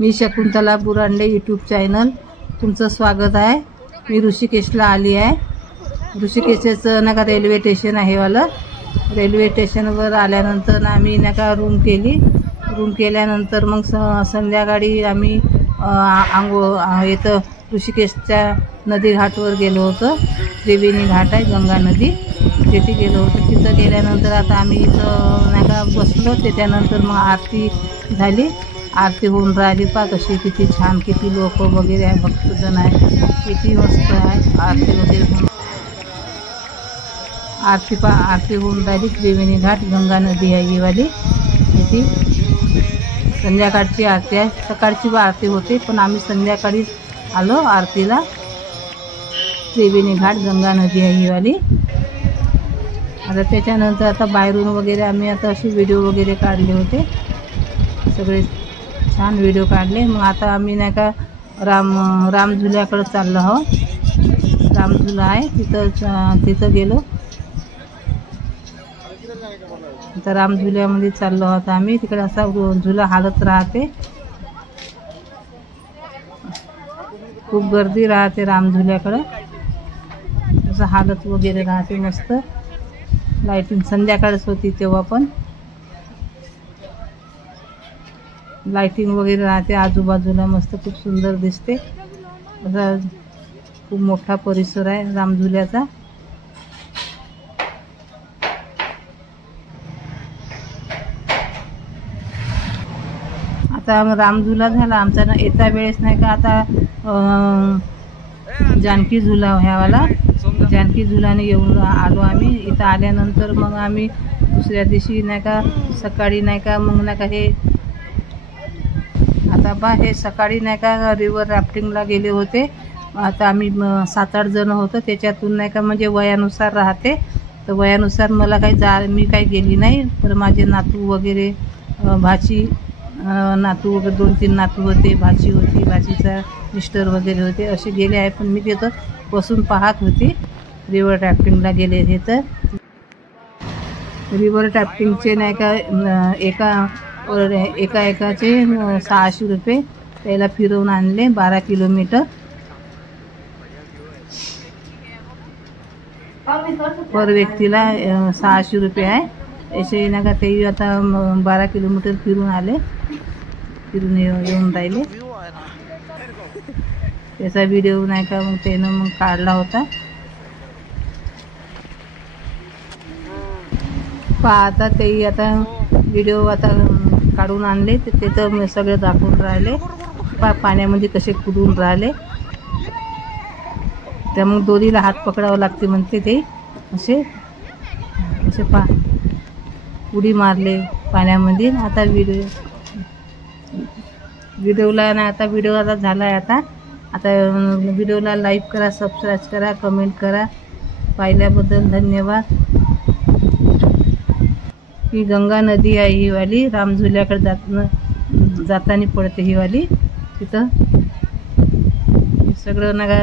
मी Shakuntala Burande YouTube channel तुमचं स्वागत आहे। मी ऋषिकेशला आली आहे। ऋषिकेशचं नका रेल्वे स्टेशन आहे वाला। रेल्वे स्टेशनवर आल्यानंतर आम्ही नका रूम केली। रूम केल्यानंतर मग संध्याकाळी आम्ही इथं ऋषिकेशच्या नदी घाटवर गेलो होतो। त्रिवेणी घाट आहे, गंगा नदी, तिथे गेलो होतो। तिथं गेल्यानंतर आता आम्ही इथं नका बसलो। त्याच्यानंतर मग आरती झाली। आरती होऊन राहिली पा कशी, किती छान, किती लोक वगैरे आहे, भक्तजन आहे, किती मस्त आहे आरती वगैरे। आरती होऊन राहिली। त्रिवेणी घाट गंगा नदी आहे ही वाली। इथे संध्याकाळची आरती आहे। सकाळची आरती होते पण आम्ही संध्याकाळी आलो आरतीला। त्रिवेणी घाट गंगा नदी आहे ही वाली। आता त्याच्यानंतर आता बाहेरून वगैरे आम्ही आता असे व्हिडिओ वगैरे काढले होते, सगळे छान व्हिडिओ काढले। मग आता आम्ही नाही का रामझुल्याकडे चाललो आहोत। रामझुला आहे तिथं गेलो। आता रामझुल्यामध्ये चाललो आहोत आम्ही। तिकडे असा झुला हालत राहते, खूप गर्दी राहते रामझुल्याकडे। असं हालत वगैरे राहते मस्त। लाईटिंग संध्याकाळच होती तेव्हा पण लाईटिंग वगैरे राहते आजूबाजूला, मस्त खूप सुंदर दिसते। असा खूप मोठा परिसर आहे रामझुल्याचा। आता रामझुला झाला आमचा येता वेळेस नाही का। आता जानकी झुला ह्यावाला जानकी झुलाने येऊन आलो आम्ही। इथं आल्यानंतर मग आम्ही दुसऱ्या दिवशी नाही का सकाळी नाही का मग नाही का हे सकाळी नाही का रिव्हर राफ्टिंगला गेले होते। आता आम्ही 7-8 जण होतो। त्याच्यातून नाही का म्हणजे वयानुसार राहते, तर वयानुसार मला मी काही गेली नाही। तर माझे नातू वगैरे भाची नातू वगैरे 2-3 नातू होते, भाची होती, भाचीचा मिस्टर वगैरे होते, असे गेले आहे। पण मी तिथं बसून पाहत होते। रिव्हर राफ्टिंगला गेले हे तर रिव्हर राफ्टिंगचे नाही का एकाचे 600 रुपये त्याला फिरवून आणले 12 किलोमीटर पर व्यक्तीला 600 रुपये आहे असे नाही का। ते आता 12 किलोमीटर फिरून आले, फिरून येऊन राहिले। त्याचा व्हिडिओ नाही का मग त्यानं मग काढला होता। आता ते आता व्हिडिओ आता काढून आणले, ते तर सगळे दाखवून राहिले पाण्यामध्ये कसे कुदून राहिले। त्या मग दोरीला हात पकडावं लागते म्हणते ते असे उडी मारले पाण्यामध्ये। आता व्हिडिओला ना आता व्हिडिओ आता झाला आहे। आता व्हिडिओला लाईक करा, सबस्क्राईब करा, कमेंट करा। पाहिल्याबद्दल धन्यवाद। ही गंगा नदी आहे ही वाली, रामझुल्याकडे जाताना पडते ही वाली। तिथं सगळं नका